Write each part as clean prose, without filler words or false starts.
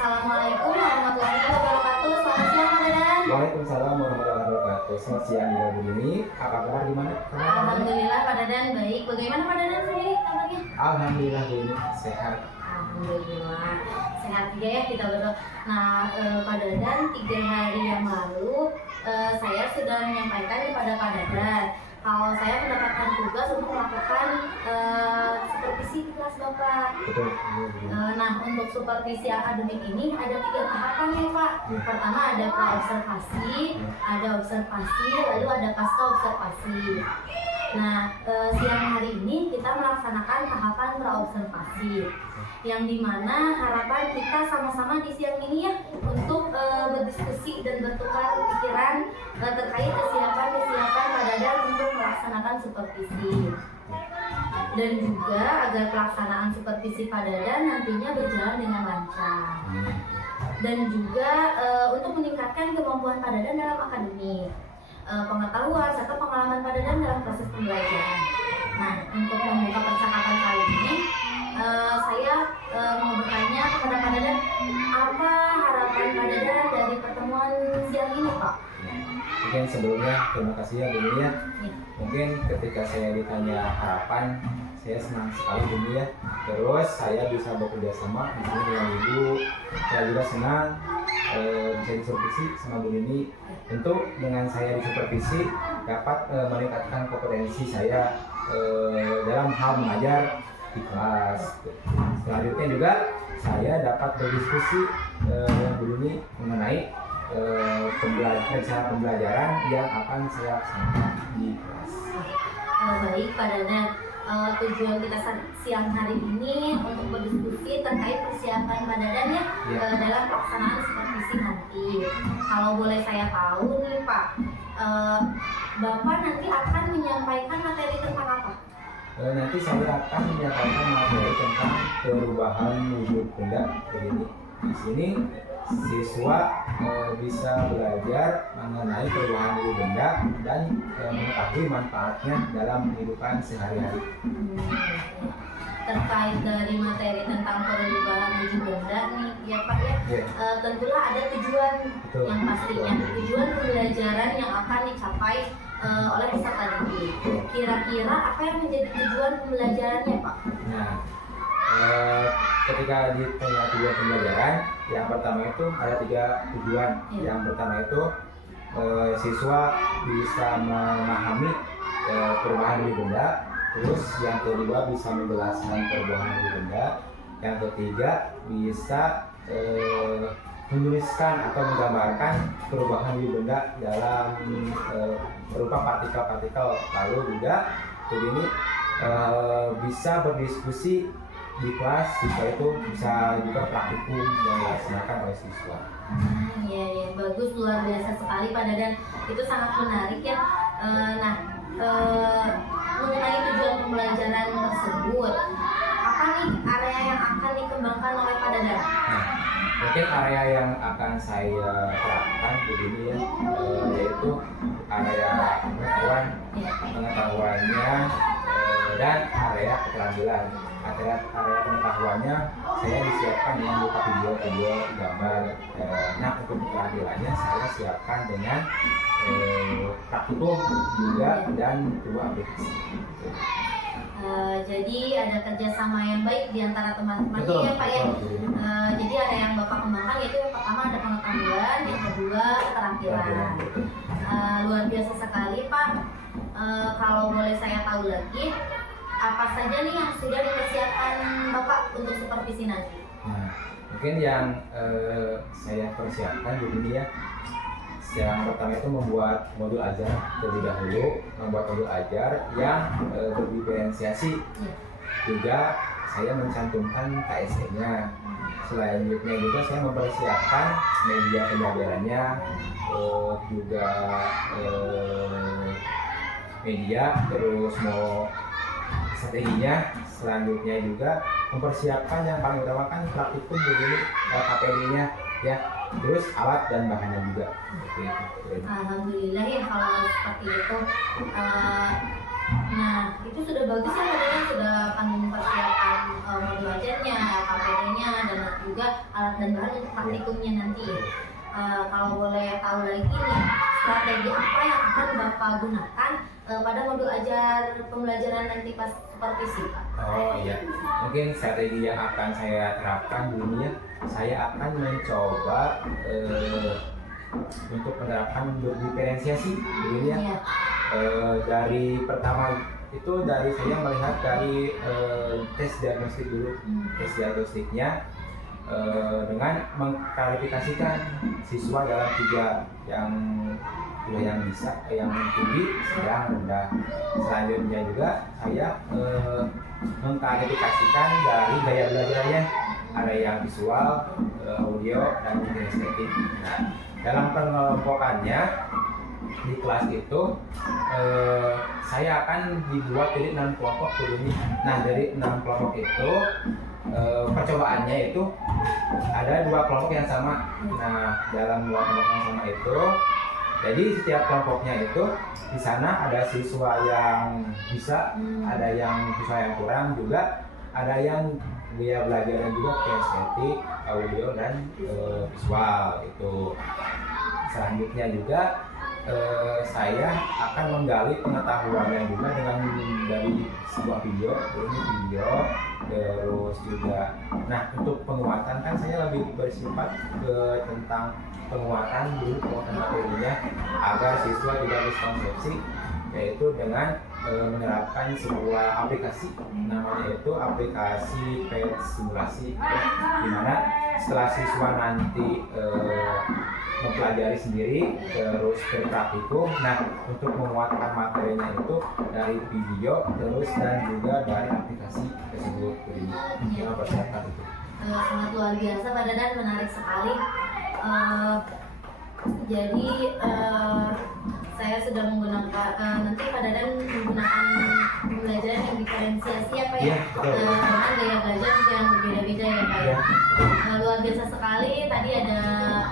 Assalamualaikum warahmatullahi wabarakatuh. Selamat siang Pak Dadan. Waalaikumsalam warahmatullahi wabarakatuh. Selamat siang Ibu Buni. Apa kabar gimana? Alhamdulillah Pak Dadan baik. Bagaimana Pak Dadan sendiri kabarnya? Alhamdulillah Buni sehat. Alhamdulillah sehat juga ya kita berdua. Nah Pak Dadan 3 hari yang lalu saya sudah menyampaikan kepada Pak Dadan kalau saya mendapatkan tugas untuk melakukan supervisi di kelas Bapak. Betul. Nah, untuk supervisi akademik ini ada 3 tahapan ya Pak. Pertama ada pra-observasi, ada observasi, lalu ada pasca observasi. Nah, siang hari ini kita melaksanakan tahapan pra-observasi, yang dimana harapan kita sama-sama di siang ini ya untuk berdiskusi dan bertukar pikiran terkait kesiapan Pak Dadan untuk melaksanakan supervisi, dan juga agar pelaksanaan supervisi Pak Dadan nantinya berjalan dengan lancar, dan juga untuk meningkatkan kemampuan Pak Dadan dalam akademik, pengetahuan serta pengalaman Pak Dadan dalam proses pembelajaran. Nah, untuk membuka percakapan kali ini saya mau bertanya kepada Pak Dadan, apa harapan Pak Dadan dari pertemuan siang ini Pak? Mungkin sebelumnya terima kasih ya Buni ya. Mungkin ketika saya ditanya harapan, saya senang sekali Buni ya. Terus saya bisa bekerja sama di sini dengan Ibu. Saya juga senang bisa disupervisi sama Bu Nini. Tentu dengan saya disupervisi dapat meningkatkan kompetensi saya dalam hal mengajar di kelas. Selanjutnya juga saya dapat berdiskusi dengan Bu Nini mengenai rencana pembelajaran yang akan saya laksanakan di kelas. Baik Pak Dadan, tujuan kita siang hari ini untuk berdiskusi terkait persiapan Pak Dadan ya dalam pelaksanaan supervisi nanti. Kalau boleh saya tahu nih Pak, Bapak nanti akan menyampaikan materi tentang apa? Nanti saya akan menyampaikan materi tentang perubahan wujud benda begini. Di sini siswa bisa belajar mengenai perubahan wujud benda dan mengetahui manfaatnya dalam kehidupan sehari-hari. Terkait dari materi tentang perubahan wujud benda nih ya Pak ya, tentulah ada tujuan. Betul. Yang pastinya tujuan pembelajaran yang akan dicapai oleh peserta didik. Kira-kira apa yang menjadi tujuan pembelajarannya Pak? Nah, ketika ditanya tujuan pembelajaran, yang pertama itu ada 3 tujuan. Yang pertama itu siswa bisa memahami perubahan wujud benda. Terus yang kedua bisa menjelaskan perubahan wujud benda. Yang ketiga bisa menuliskan atau menggambarkan perubahan wujud benda dalam berupa partikel-partikel. Lalu juga ini bisa berdiskusi di kelas, siswa itu bisa juga praktikum yang dilaksanakan oleh siswa. Iya, bagus, luar biasa sekali Pak Dadan, itu sangat menarik ya. Mengenai tujuan pembelajaran tersebut, apa nih area yang akan dikembangkan oleh Pak Dadan? Mungkin area yang akan saya terapkan begini ya, yaitu area pengetahuannya dan area keterampilan. Area pengetahuannya saya disiapkan dengan berupa video gambar. Nah, untuk keterampilannya saya siapkan dengan praktikum juga dan 2 aplikasi. Jadi ada kerjasama yang baik di antara teman-teman ya Pak ya. Jadi ada yang Bapak kembangkan, yaitu yang pertama ada pengetahuan, yang kedua keterampilan. Luar biasa sekali Pak. Kalau boleh saya tahu lagi, apa saja nih yang sudah dipersiapkan Bapak untuk supervisi nanti? Nah, mungkin yang saya persiapkan begini ya. Yang pertama itu membuat modul ajar terlebih dahulu, membuat modul ajar yang berdiferensiasi. Juga saya mencantumkan KSE-nya. Selanjutnya juga saya mempersiapkan media pembelajarannya, juga media, terus mau strateginya. Selanjutnya juga mempersiapkan yang paling utama kan praktikum begini, KPD-nya ya, terus alat dan bahannya juga. Alhamdulillah ya kalau seperti itu. Nah, itu sudah bagus ya, padahal sudah akan mempersiapkan modul belajarnya, KPD-nya, dan juga alat dan bahan untuk praktikumnya nanti. Kalau boleh tahu lagi nih, strategi apa yang akan Bapak gunakan pada modul pembelajaran nanti pas supervisi, Pak? Oh iya, mungkin strategi yang akan saya terapkan dulunya, saya akan mencoba untuk menerapkan berdiferensiasi dulunya. Iya. Dari pertama itu dari saya melihat dari tes diagnostik dulu, tes diagnostiknya dengan mengklarifikasikan siswa dalam 3 yang bisa, yang tinggi, sedang, rendah. Selanjutnya juga saya mengklarifikasikan dari gaya belajarnya, ada yang visual, audio, dan kinestetik. Nah, dalam pengelompokannya di kelas itu saya akan dibuat jadi 6 kelompok dulu. Nah, dari 6 kelompok itu percobaannya itu ada 2 kelompok yang sama. Nah, dalam 2 kelompok yang sama itu, jadi setiap kelompoknya itu di sana ada siswa yang bisa, ada yang siswa yang kurang, juga ada yang gaya belajarnya juga kinestetik, audio, dan visual itu. Selanjutnya juga saya akan menggali pengetahuannya juga dengan dari sebuah video, terus juga. Nah, untuk penguatan kan saya lebih bersifat tentang penguatan materinya agar siswa tidak miskonsepsi, yaitu dengan menerapkan sebuah aplikasi, namanya itu aplikasi PET simulasi, di mana setelah siswa nanti mempelajari sendiri terus berpraktikum. Nah, untuk menguatkan materinya itu dari video terus dan juga dari aplikasi tersebut. Jadi kita persiapkan itu. Sangat luar biasa, Pak Dadan, menarik sekali. Jadi saya sudah menggunakan nanti Pak Dadan menggunakan pembelajaran yang diferensiasi ya, Pak ya, dengan gaya belajar juga yang berbeda-beda ya, Pak ya. Luar biasa sekali. Tadi ada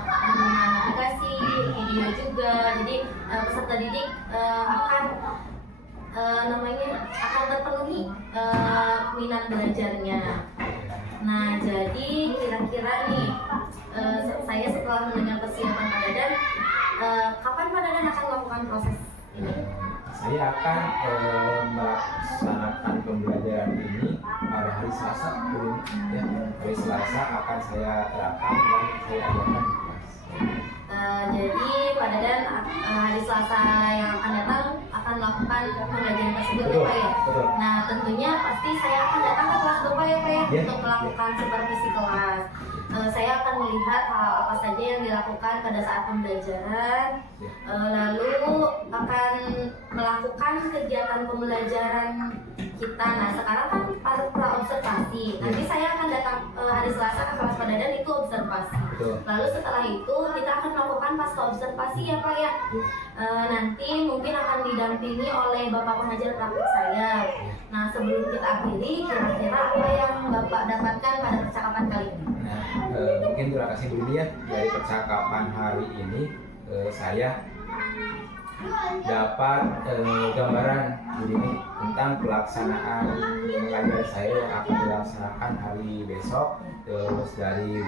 penggunaan aplikasi, video juga. Jadi peserta didik akan akan terpenuhi minat belajarnya. Nah, jadi kira-kira nih saya setelah mendengar kesiapan Pak Dadan, kapan Pak Dadan akan melakukan proses ini? Saya akan melaksanakan pembelajaran ini pada hari Selasa. Ya, hari Selasa akan saya terapkan dan saya ajarkan di kelas. Jadi Pak Dadan hari Selasa yang akan datang akan melakukan pembelajaran tersebut, Betul, ya Pak ya? betul. Nah, tentunya pasti saya akan datang ke kelas Bapak ya, Pak ya, Ya, untuk melakukan supervisi kelas. Saya akan melihat hal apa saja yang dilakukan pada saat pembelajaran, lalu akan melakukan kegiatan pembelajaran kita. Nah, sekarang kan pra observasi. Nanti saya akan datang hari Selasa ke kelas Pak Dadan, itu observasi. Betul. Lalu setelah itu kita akan melakukan pasca observasi ya, Pak ya. Nanti mungkin akan didampingi oleh Bapak pengajar praktik saya. Nah, sebelum kita akhiri, kira-kira apa yang Bapak dapatkan pada percakapan kali ini? Nah, mungkin terima kasih dulu ya, dari percakapan hari ini saya dapat gambaran begini tentang pelaksanaan mengajar saya yang akan dilaksanakan hari besok, terus dari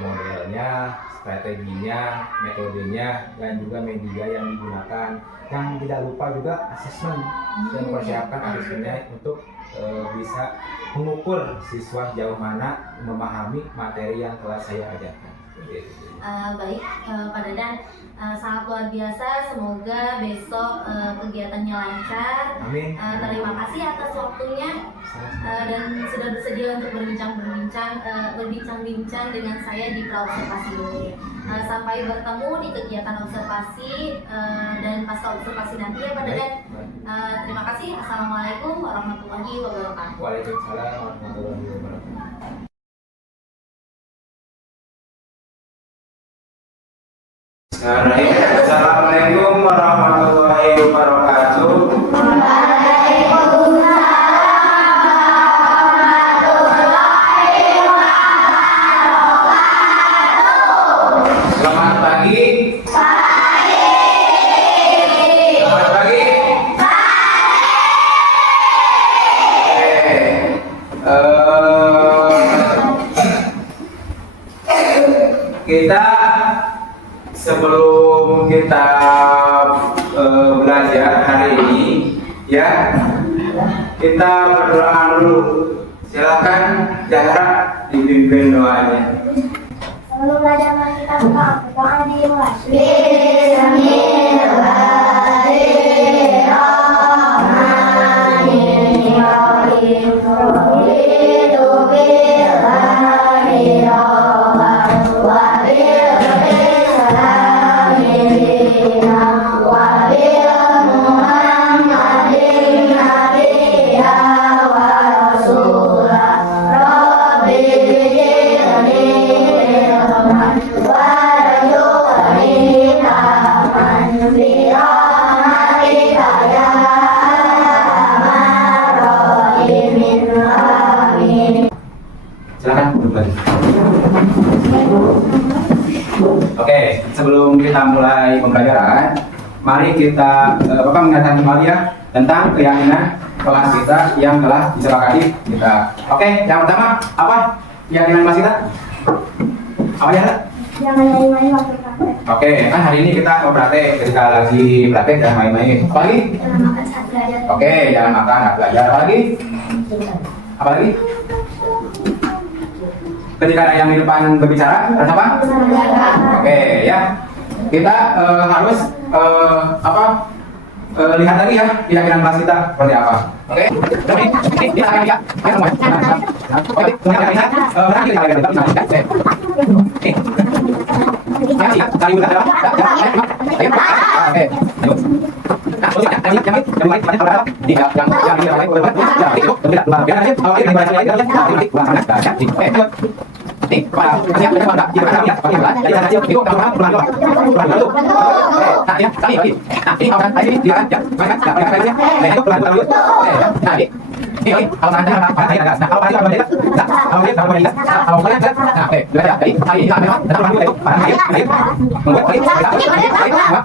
modelnya, strateginya, metodenya, dan juga media yang digunakan. Yang tidak lupa juga asesmen, dan persiapkan asesmennya untuk bisa mengukur siswa jauh mana memahami materi yang telah saya ajarkan. Baik, Pak Dadan, sangat luar biasa. Semoga besok kegiatannya lancar. Amin. Terima kasih atas waktunya dan sudah bersedia untuk berbincang-bincang dengan saya di pra-observasi ini. Sampai bertemu di kegiatan observasi dan pasca observasi nanti ya, Pak Dadan. Terima kasih. Assalamualaikum warahmatullahi wabarakatuh. Waalaikumsalam warahmatullahi wabarakatuh. Assalamualaikum warahmatullahi wabarakatuh. Selamat pagi. Selamat pagi. sebelum kita belajar hari ini, ya, kita berdoa dulu. Silakan Zahra dipimpin doanya. Sebelum belajar mari kita berdoa dimulai. Silakan berbagi. Oke, sebelum kita mulai pembelajaran, mari kita Bapak mengingatkan kembali ya tentang keyakinan kelas kita yang telah disepakati kita. Oke, yang pertama apa keyakinan kelas kita? Apa ya? Jangan main-main waktu praktek. Oke, kan hari ini kita mau praktek. Ketika lagi praktek jangan main-main. Apa lagi? Jangan makan saat belajar. Oke, jangan makan saat belajar. Apa lagi? Apa lagi? Ketika ada yang di depan berbicara, harus apa? Oke, ya. Kita harus lihat lagi ya keyakinan kelas kita seperti apa. Oke. Ini kita akan lihat ya semua. Oke, semuanya lihat. Berarti kita lihat oke. Ya, siap. Tadi udah ada. Ayo. Oke. Ayo. Nah, terus yang ini yang lain banyak berapa? Di yang lain berapa? Ya, itu tidak. Biar aja awalnya yang bahasa lain aja. Jadi bahasanya ya. Oke. Nih, pada siap kita pada kita ya, pakai belas. Jadi saya itu kalau pelan dulu. Pelan dulu. Nah, ya, sekali lagi. Nah, ini kalau tadi dia kan ya, kan enggak pakai ya. Nah, itu pelan dulu. Nah, ini kalau nanti apa saya agak. Nah, kalau tadi apa dia? Nah, kalau dia sama dia. Kalau kalian kan. Nah, oke, sudah ya. Jadi saya ini memang dan pelan dulu itu. Pelan lagi. Membuat lagi.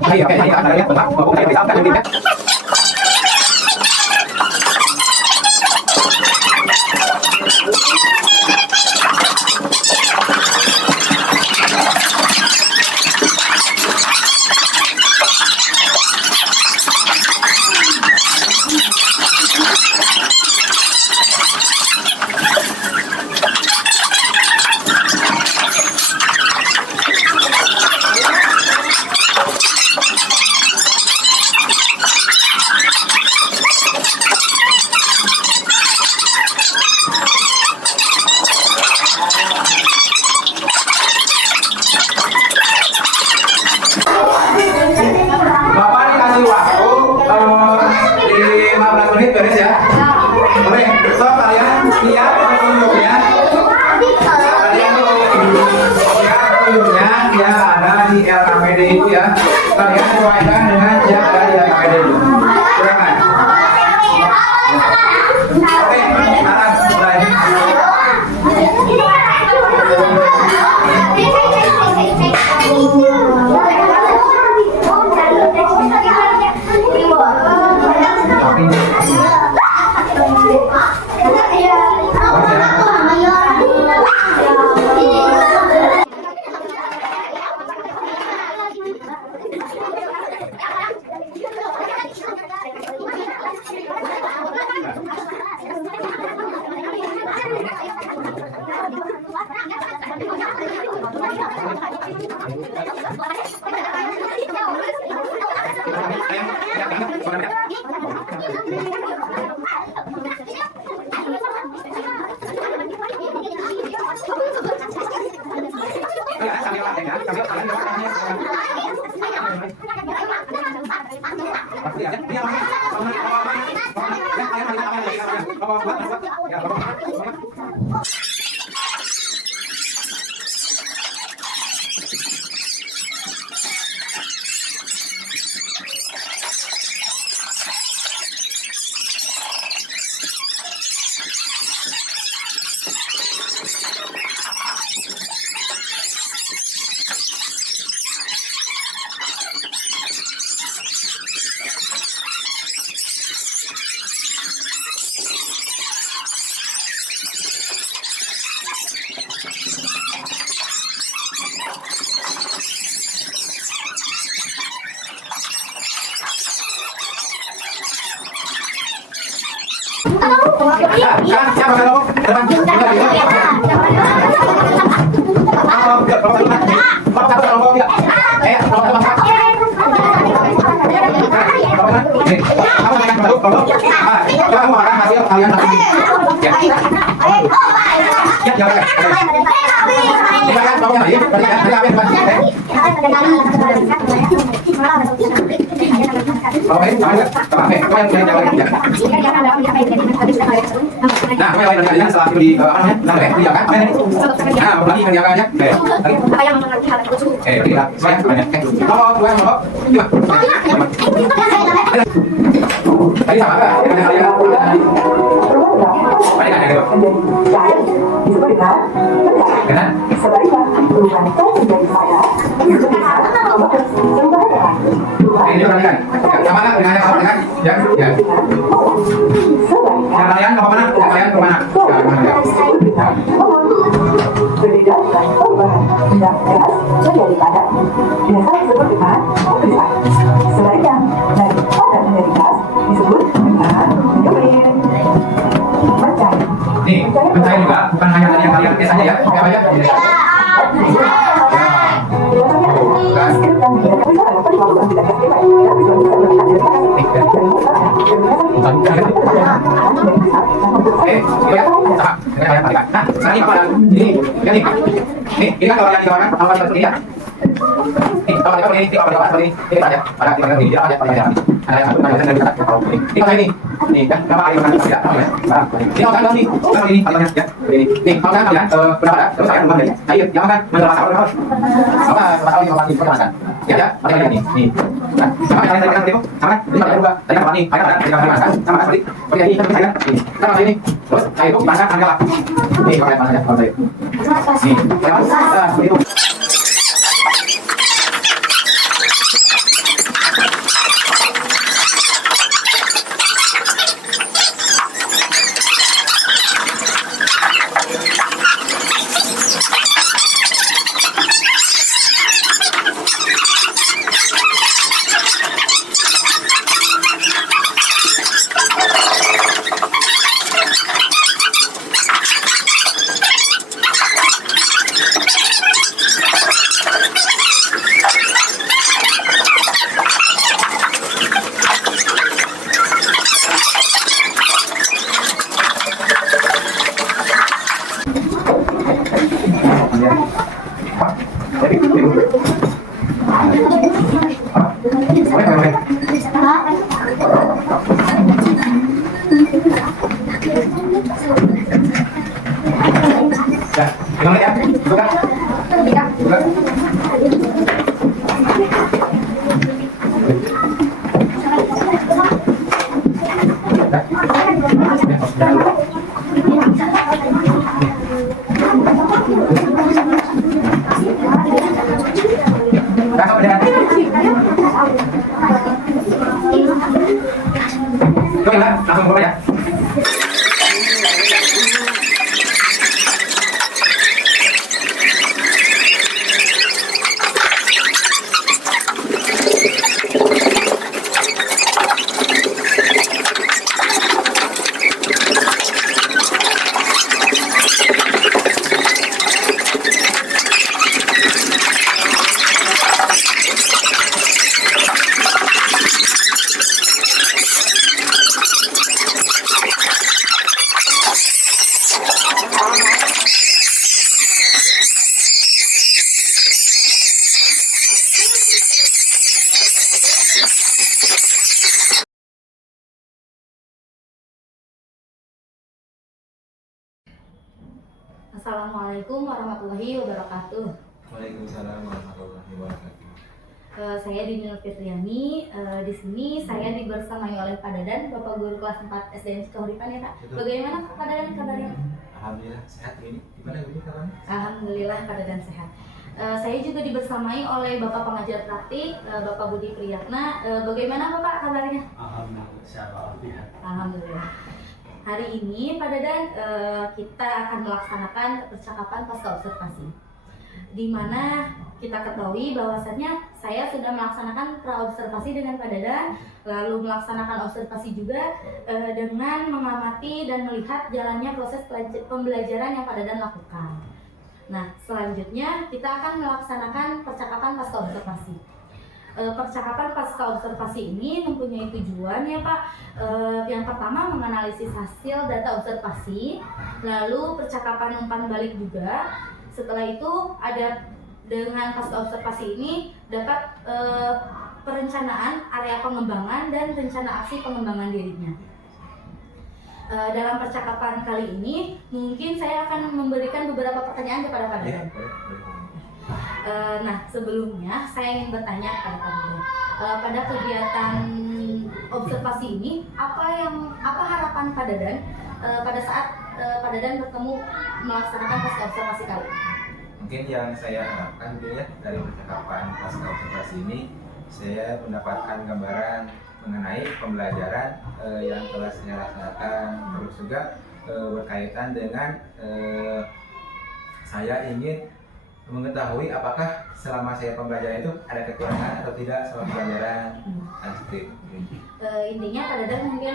Oke, oke, ini ada ya. Mau kita bisa angkat ini ya. Bapak dikasih waktu 15 menit beres ya. Oke, so kalian lihat petunjuknya. Kalian lihat petunjuknya dia ada di LKPD itu ya. Kalian sesuaikan dengan yang ada di LKPD itu. Silakan. Oke, sekarang mulai. Siapa kamu? Depan. Nah, apa yang lain setelah itu di apa namanya? Dia kan? Nah, lagi kan dia kan ya. Tidak. Saya banyak. Kalau gue mau gimana? Tadi sama enggak? Ada gitu. Kenapa? Ini berarti kan? Sama enggak dengan yang dengan ya? Ya. Yang kalian ke mana? Yang kalian ke mana? Ya, mana ya? Berbeda dengan perubahan benda keras menjadi padat. Biasanya disebut dengan oksidan. Sebaliknya, dari padat menjadi keras disebut dengan fluid. Mencari. Nih, mencari juga bukan hanya dari yang kalian tes aja ya. Apa aja? Nah, sekarang apa? Ini kan kalau yang dilakukan awal seperti ini ya. Kalau ini seperti ini aja. Ada di dalam aja pada ada yang ada yang dekat kalau ini. Kalau ini kan berapa kali makan tidak tahu ya. Ini kalau ini kalau ini katanya ya. Ini kalau kan ya berapa terus saya bukan ya. Saya jangan kan mengelas apa. Sama masalah ini makan itu makan. Ya ya, ada ini. Nih. Nah, sama kalian tadi kan sama ini ada juga. Tadi apa nih? Ada yang makan sama seperti ini kan saya. Ini. Sama ini. Terus saya itu makan anggalah. Nih kalau makan ya kalau saya. Nih. Ya, itu. Langsung mulai ya. Assalamualaikum warahmatullahi wabarakatuh. Waalaikumsalam warahmatullahi wabarakatuh. Saya Dini Nur Fitriani. Di sini saya dibersamai oleh Pak Dadan, Bapak Guru kelas 4 SDN Cikahuripan ya Kak. Betul. Bagaimana Pak Dadan kabarnya? Alhamdulillah sehat ini. Gimana ini kabarnya? Alhamdulillah Pak Dadan sehat. Saya juga dibersamai oleh Bapak Pengajar Praktik, Bapak Budi Priyatna. Bagaimana Bapak kabarnya? Alhamdulillah sehat walafiat. Alhamdulillah. Hari ini Pak Dadan kita akan melaksanakan percakapan pasca observasi, di mana kita ketahui bahwasannya saya sudah melaksanakan praobservasi dengan Pak Dadan, lalu melaksanakan observasi juga dengan mengamati dan melihat jalannya proses pembelajaran yang Pak Dadan lakukan. Nah, selanjutnya kita akan melaksanakan percakapan pasca observasi. Percakapan pasca observasi ini mempunyai tujuan ya Pak. Yang pertama menganalisis hasil data observasi, lalu percakapan umpan balik juga. Setelah itu ada dengan pasca observasi ini dapat perencanaan area pengembangan dan rencana aksi pengembangan dirinya. Dalam percakapan kali ini mungkin saya akan memberikan beberapa pertanyaan kepada Pak Dadan. Nah, sebelumnya saya ingin bertanya kepada Pak Dadan, pada kegiatan observasi ini apa harapan Pak Dadan pada saat Pak Dadan bertemu melaksanakan pasca observasi kali ini? Mungkin yang saya harapkan gitu ya dari percakapan pasca observasi ini, saya mendapatkan gambaran mengenai pembelajaran yang telah saya laksanakan, terus juga berkaitan dengan saya ingin mengetahui apakah selama saya pembelajaran itu ada kekurangan atau tidak selama pembelajaran. Intinya Pak Dadan mungkin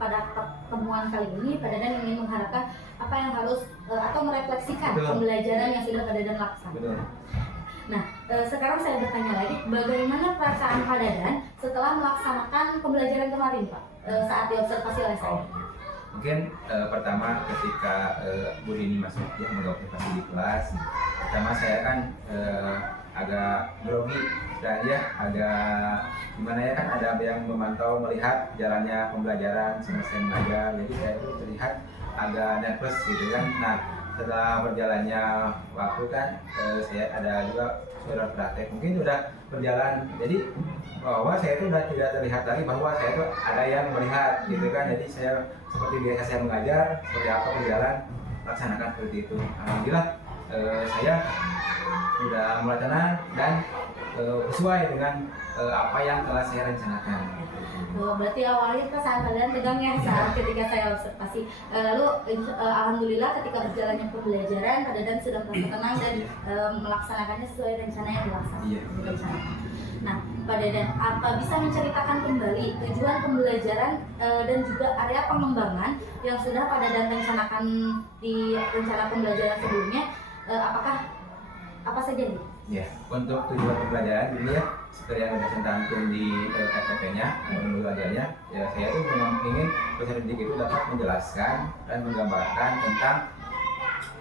pada pertemuan kali ini Pak Dadan ingin mengharapkan apa yang harus atau merefleksikan pembelajaran yang sudah Pak Dadan laksanakan. Nah, sekarang saya bertanya lagi, bagaimana perasaan Pak Dadan setelah melaksanakan pembelajaran kemarin Pak saat diobservasi oleh saya? Mungkin pertama ketika Bu Dini masuk ya mengobservasi di kelas, pertama saya kan agak grogi dan ya agak gimana ya, kan ada yang memantau melihat jalannya pembelajaran semasa mengajar, jadi saya itu terlihat agak nervous gitu kan. Nah, setelah berjalannya waktu kan saya ada juga suara praktek mungkin udah berjalan, jadi bahwa saya itu udah tidak terlihat lagi bahwa saya itu ada yang melihat gitu kan. Jadi saya seperti biasa saya mengajar, seperti apa berjalan laksanakan seperti itu. Alhamdulillah saya sudah mulai tenang dan sesuai dengan apa yang telah saya rencanakan. Berarti awalnya perasaan kalian tegang ya saat ketika saya observasi. Lalu alhamdulillah ketika berjalannya pembelajaran Pak Dadan sudah merasa tenang dan melaksanakannya sesuai rencana yang dilaksanakan. Nah, Pak Dadan, apa bisa menceritakan kembali tujuan pembelajaran dan juga area pengembangan yang sudah Pak Dadan rencanakan di rencana pembelajaran sebelumnya? Apa saja nih? Ya, untuk tujuan pembelajaran ini ya, seperti yang sudah saya cantum di FTP-nya, pembelajarannya, ya saya itu memang ingin peserta didik itu dapat menjelaskan dan menggambarkan tentang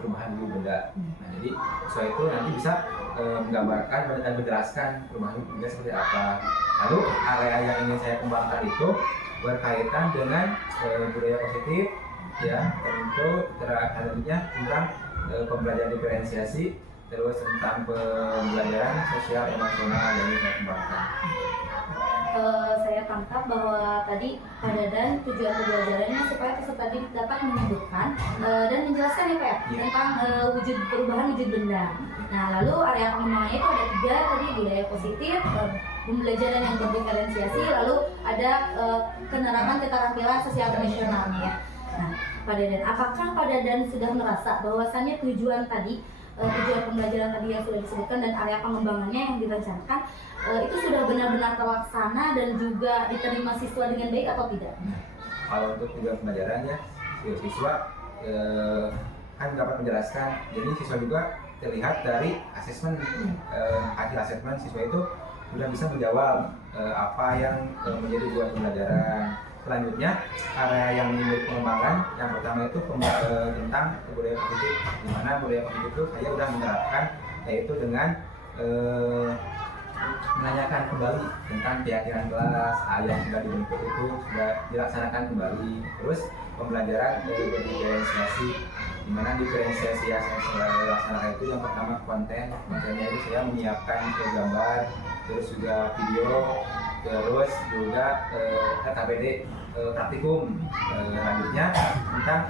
perubahan hidup benda. Nah, jadi sesuai itu nanti bisa menggambarkan dan menjelaskan perubahan hidup benda seperti apa. Lalu area yang ingin saya kembangkan itu berkaitan dengan budaya positif, ya, tentu terakhirnya tentang pembelajaran diferensiasi, terus tentang pembelajaran sosial emosional yang saya kembangkan. Saya tangkap bahwa tadi Pak Dadan tujuan pembelajarannya supaya peserta didik dapat menyebutkan dan menjelaskan ya Pak tentang perubahan wujud benda. Nah, lalu area pengembangannya itu ada 3 tadi, budaya positif, pembelajaran yang berdiferensiasi, lalu ada penerapan keterampilan sosial emosionalnya ya. Nah, Pak Dadan, apakah Pak Dadan sudah merasa bahwasannya tujuan pembelajaran tadi yang sudah disebutkan dan area pengembangannya yang direncanakan itu sudah benar-benar terlaksana dan juga diterima siswa dengan baik atau tidak? Kalau untuk tujuan pembelajaran ya, siswa kan dapat menjelaskan, jadi siswa juga terlihat dari asesmen, hasil asesmen siswa itu sudah bisa menjawab apa yang menjadi tujuan pembelajaran. Selanjutnya, area yang menjadi pengembangan, yang pertama itu tentang budaya positif, di mana budaya positif itu saya sudah menerapkan, yaitu dengan menanyakan kembali tentang keyakinan kelas, yang sudah dibentuk itu sudah dilaksanakan kembali. Terus pembelajaran diferensiasi, di mana diferensiasi yang saya laksanakan itu yang pertama kontennya itu saya menyiapkan gambar, terus juga video, terus juga RKPD praktikum. Lanjutnya tentang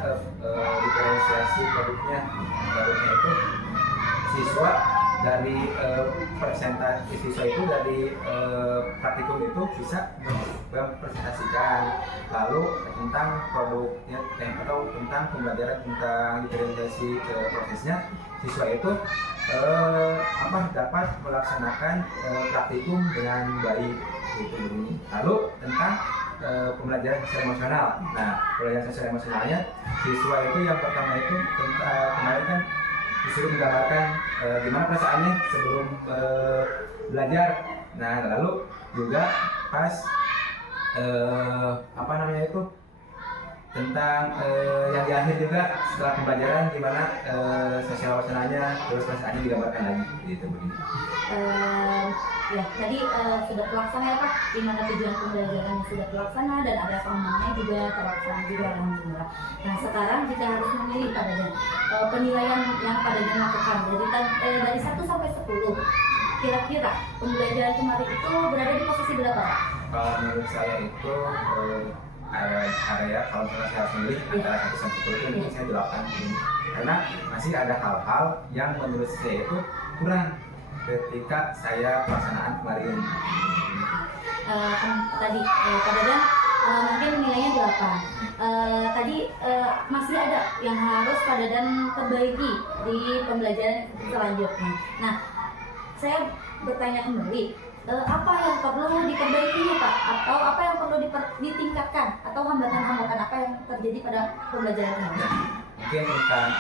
diferensiasi produknya itu siswa dari presentasi siswa itu dari praktikum itu bisa mempresentasikan, lalu tentang produknya atau tentang pembelajaran tentang diferensiasi prosesnya siswa itu dapat melaksanakan praktikum dengan baik gitu. Lalu tentang pembelajaran sosial emosional. Nah, pembelajaran sosial emosionalnya siswa itu yang pertama itu kemarin kan disuruh menggambarkan gimana perasaannya sebelum belajar. Nah, lalu juga pas tentang yang di akhir juga setelah pembelajaran gimana sosial emosionalnya, terus perasaannya digambarkan lagi gitu begini. Ya tadi sudah terlaksana ya Pak, di mana tujuan pembelajaran sudah terlaksana dan ada pengembangannya juga terlaksana juga alhamdulillah. Nah sekarang jika harus memilih Pak Dadan, penilaian yang Pak Dadan lakukan dari 1 sampai 10, kira-kira pembelajaran kemarin itu berada di posisi berapa Pak? Kalau menurut saya itu area kalau misalnya saya harus memilih antara 1 sampai 10 itu mungkin saya 8 ini. Karena masih ada hal-hal yang menurut saya itu kurang ketika saya pelaksanaan kemarin. Tadi Pak Dadan mungkin nilainya 8. Tadi masih ada yang harus Pak Dadan perbaiki di pembelajaran selanjutnya. Nah, saya bertanya kembali, apa yang perlu diperbaiki Pak? Atau apa yang perlu ditingkatkan? Atau hambatan-hambatan apa yang terjadi pada pembelajaran ini? Mungkin tentang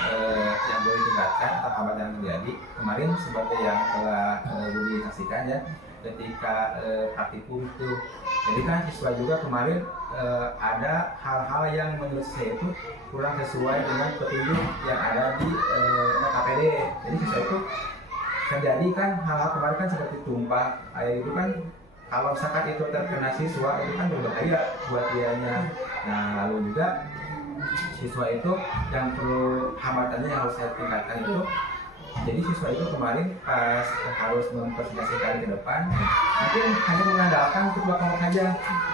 yang boleh ditingkatkan atau hambatan yang terjadi kemarin seperti yang telah Budi saksikan ya, ketika praktikum itu. Jadi kan siswa juga kemarin ada hal-hal yang menurut saya itu kurang sesuai dengan petunjuk yang ada di KPD. Jadi siswa itu terjadi kan hal-hal kemarin kan seperti tumpah air itu kan, kalau misalkan itu terkena siswa itu kan berbahaya buat dianya. Nah lalu juga siswa itu yang perlu hambatannya yang harus saya tingkatkan itu, jadi siswa itu kemarin pas harus mempresentasikan ke depan mungkin hanya mengandalkan ketua kelompok saja,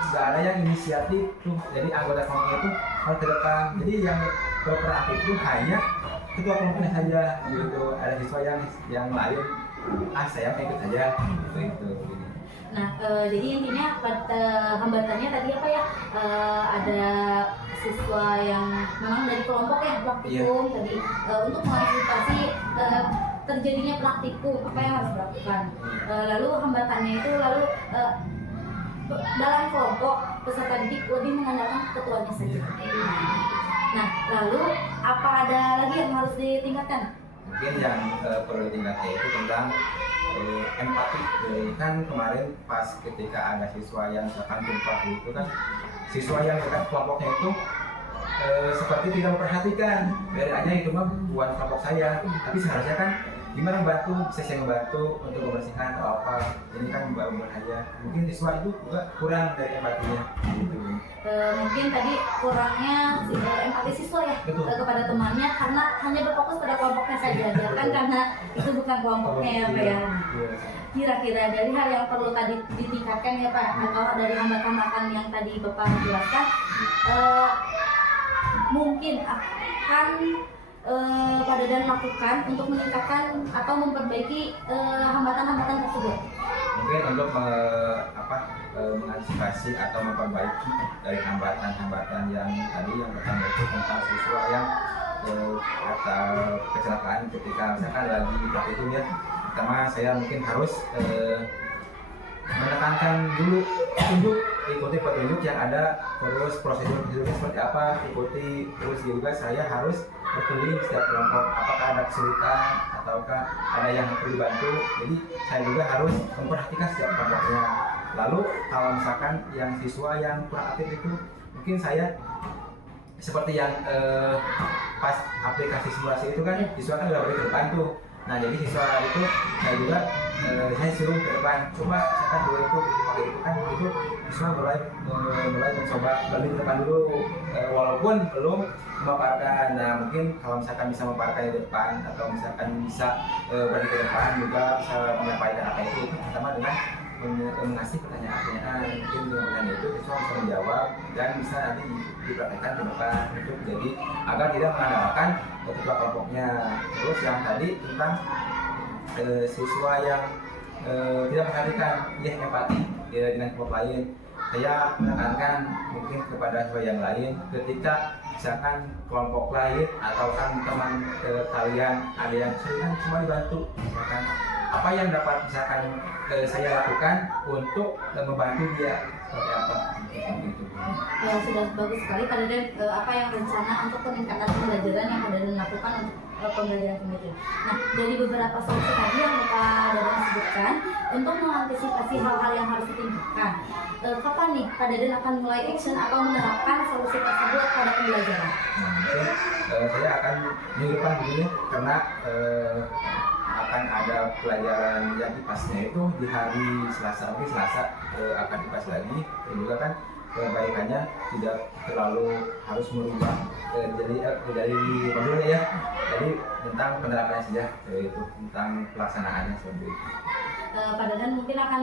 nggak ada yang inisiatif tuh. Jadi anggota kelompok itu harus ke depan, jadi yang berperan itu hanya ketua kelompoknya saja gitu. Ada siswa yang lain saya mau ikut saja gitu. Nah, jadi intinya hambatannya tadi apa ya? Ada siswa yang memang dari kelompok ya praktikum tadi untuk mengantisipasi terjadinya praktikum apa yang harus dilakukan. Lalu hambatannya itu dalam kelompok peserta didik lebih mengandalkan ketuanya saja. Nah, lalu apa ada lagi yang harus ditingkatkan? Mungkin yang perlu ditingkatkan itu tentang empati. Kan kemarin pas ketika ada siswa yang misalkan tumpah itu kan, siswa yang dekat kelompoknya itu seperti tidak memperhatikan, bedanya itu mah buat kelompok saya, tapi seharusnya kan gimana membantu, bisa saya membantu untuk membersihkan atau apa, ini kan berbahaya. Mungkin siswa itu juga kurang dari empatinya gitu. Mungkin tadi kurangnya empati siswa ya kepada temannya karena hanya berfokus pada kelompoknya saja, kan karena itu bukan kelompoknya ya Pak ya. Kira-kira dari hal yang perlu tadi ditingkatkan ya Pak, atau dari hambatan-hambatan yang tadi Bapak jelaskan, mungkin akan Pak Dadan lakukan untuk meningkatkan atau memperbaiki hambatan-hambatan tersebut? Mungkin untuk mengantisipasi atau memperbaiki dari hambatan-hambatan yang tadi, yang pertama itu tentang siswa yang atau kecelakaan ketika misalkan lagi praktikum ya. Pertama saya mungkin harus menekankan dulu ikuti petunjuk yang ada, terus prosedurnya seperti apa ikuti, terus juga saya harus berkeliling setiap kelompok apakah ada kesulitan ataukah ada yang perlu dibantu. Jadi saya juga harus memperhatikan setiap kelompoknya. Lalu kalau misalkan yang siswa yang kurang aktif itu mungkin saya seperti yang pas aplikasi simulasi itu kan siswa kan udah boleh ke depan tuh. Nah jadi siswa itu saya juga saya suruh ke depan, coba misalkan dulu itu pakai itu kan, itu siswa mulai mencoba lebih ke depan dulu walaupun belum memaparkan. Nah mungkin kalau misalkan bisa memaparkan di depan atau misalkan bisa berada ke depan juga bisa menyampaikan apa itu pertama dengan mengasih pertanyaan, mungkin dengan pertanyaan itu siswa bisa menjawab dan bisa nanti dipraktekkan ke depan untuk jadi agar tidak mengandalkan ketua kelompoknya. Terus yang tadi tentang siswa yang tidak memperhatikan empati dengan kelompok lain, saya menekankan mungkin kepada siswa yang lain ketika misalkan kelompok lain atau kan teman kalian ada yang kesulitan, cuma dibantu misalkan apa yang dapat misalkan saya lakukan untuk membantu dia seperti apa gitu. Ya sudah bagus sekali Pak Dadan, apa yang rencana untuk peningkatan pembelajaran yang Pak Dadan lakukan untuk pembelajaran pembelajaran. Nah, dari beberapa solusi tadi yang Pak Dadan sebutkan untuk mengantisipasi hal-hal yang harus ditingkatkan, kapan nih Pak Dadan akan mulai action atau menerapkan solusi tersebut pada pembelajaran? Nah, mungkin saya akan minggu depan dulu karena akan ada pelajaran yang IPAS-nya itu di hari Selasa, mungkin Selasa akan IPAS lagi, dan juga kan kebaikannya tidak terlalu harus merubah dari modulnya ya, jadi tentang penerapannya saja, yaitu tentang pelaksanaannya seperti itu. Pak Dadan mungkin akan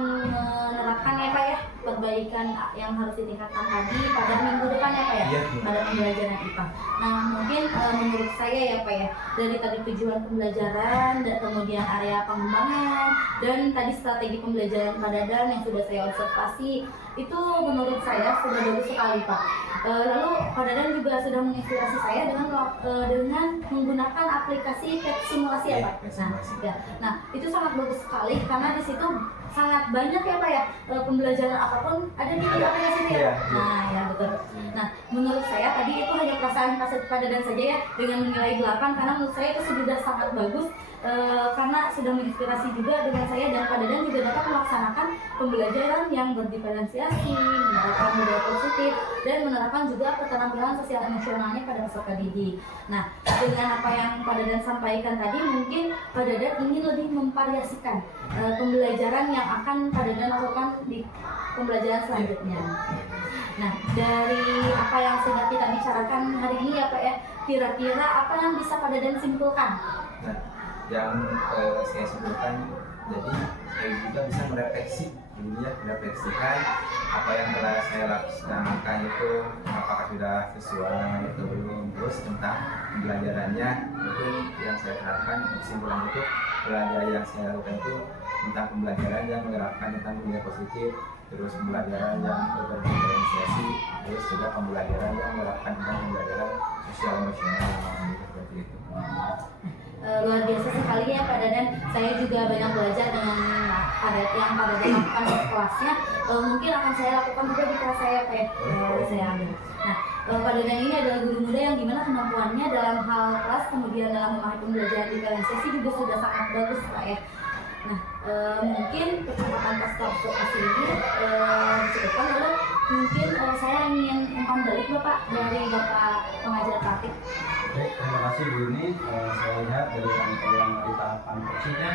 menerapkan ya Pak ya perbaikan yang harus ditingkatkan tadi pada minggu depan ya Pak ya, Iya. pada pembelajaran IPA. Nah mungkin menurut saya ya Pak ya, dari tadi tujuan pembelajaran dan kemudian area pengembangan dan tadi strategi pembelajaran Pak Dadan yang sudah saya observasi itu menurut saya sudah bagus sekali Pak. Lalu Pak Dadan juga sudah menginspirasi saya dengan menggunakan aplikasi PET simulasi ya Iya, Pak. PET Nah, simulasi. ya. Nah itu sangat bagus sekali karena di situ sangat banyak ya Pak ya pembelajaran apapun ada di aplikasi itu ya. Iya, Pak? iya. Nah ya betul. Nah menurut saya tadi itu hanya perasaan Pak Dadan saja ya dengan menilai 8 karena menurut saya itu sudah sangat bagus. Karena sudah menginspirasi juga dengan saya dan Pak Dadan juga dapat melaksanakan pembelajaran yang berdiferensiasi, menerapkan budaya positif dan menerapkan juga keterampilan sosial emosionalnya pada peserta didik. Nah, dengan apa yang Pak Dadan sampaikan tadi, mungkin Pak Dadan ingin lebih memvariasikan pembelajaran yang akan Pak Dadan lakukan di pembelajaran selanjutnya. Nah, dari apa yang sudah kita bicarakan hari ini ya Pak ya, kira-kira apa yang bisa Pak Dadan simpulkan? Nah, yang saya sebutkan, jadi saya juga bisa merefleksi dulu ya, merefleksikan apa yang telah saya laksanakan itu apakah sudah sesuai atau belum, terus tentang pembelajarannya itu yang saya terapkan, kesimpulan itu pelajaran yang saya lakukan itu tentang pembelajaran yang menerapkan tentang budaya positif, terus pembelajaran yang berdiferensiasi, terus juga pembelajaran yang menerapkan tentang pembelajaran sosial emosional seperti itu. Luar biasa sekali ya Pak Dadan. Saya juga banyak belajar dengan yang Pak Dadan lakukan di kelasnya. Mungkin akan saya lakukan juga di kelas saya Pak ya. Saya ambil. Nah, Pak Dadan ini adalah guru muda yang dimana kemampuannya dalam hal kelas kemudian dalam memahami pembelajaran diferensiasi juga sudah sangat bagus Pak ya. Nah, mungkin kecepatan pasca observasi ini dicukupkan, lalu mungkin saya ingin umpan balik Bapak dari Bapak pengajar praktik. Baik, terima kasih Bu Yuni. Saya lihat dari rangkaian di tahapan persisnya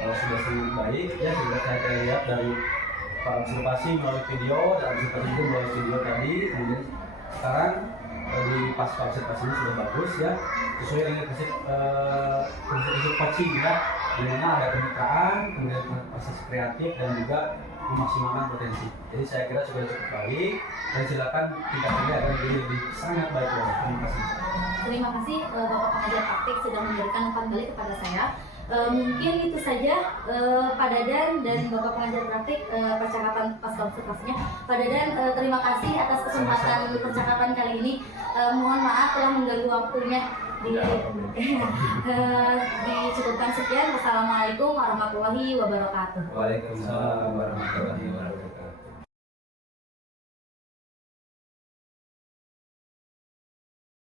sudah sangat baik ya, sudah saya lihat dari observasi melalui video dan observasi itu melalui video tadi, kemudian sekarang di pasca observasi ini sudah bagus ya, sesuai dengan prinsip coaching ya, di mana ada kemitraan, kemudian proses kreatif dan juga memaksimalkan potensi. Jadi saya kira sudah cukup baik dan silakan tingkatnya akan jadi lebih sangat baik ya. Terima kasih. Terima kasih Bapak pengajar praktik sudah memberikan umpan balik kepada saya. Mungkin itu saja Pak Dadan dan Bapak pengajar praktik percakapan pasca observasinya. Pak Dadan terima kasih atas kesempatan percakapan kali ini. Mohon maaf telah mengganggu waktunya. Dicukupkan sekian. Wassalamualaikum warahmatullahi wabarakatuh. Waalaikumsalam warahmatullahi wabarakatuh.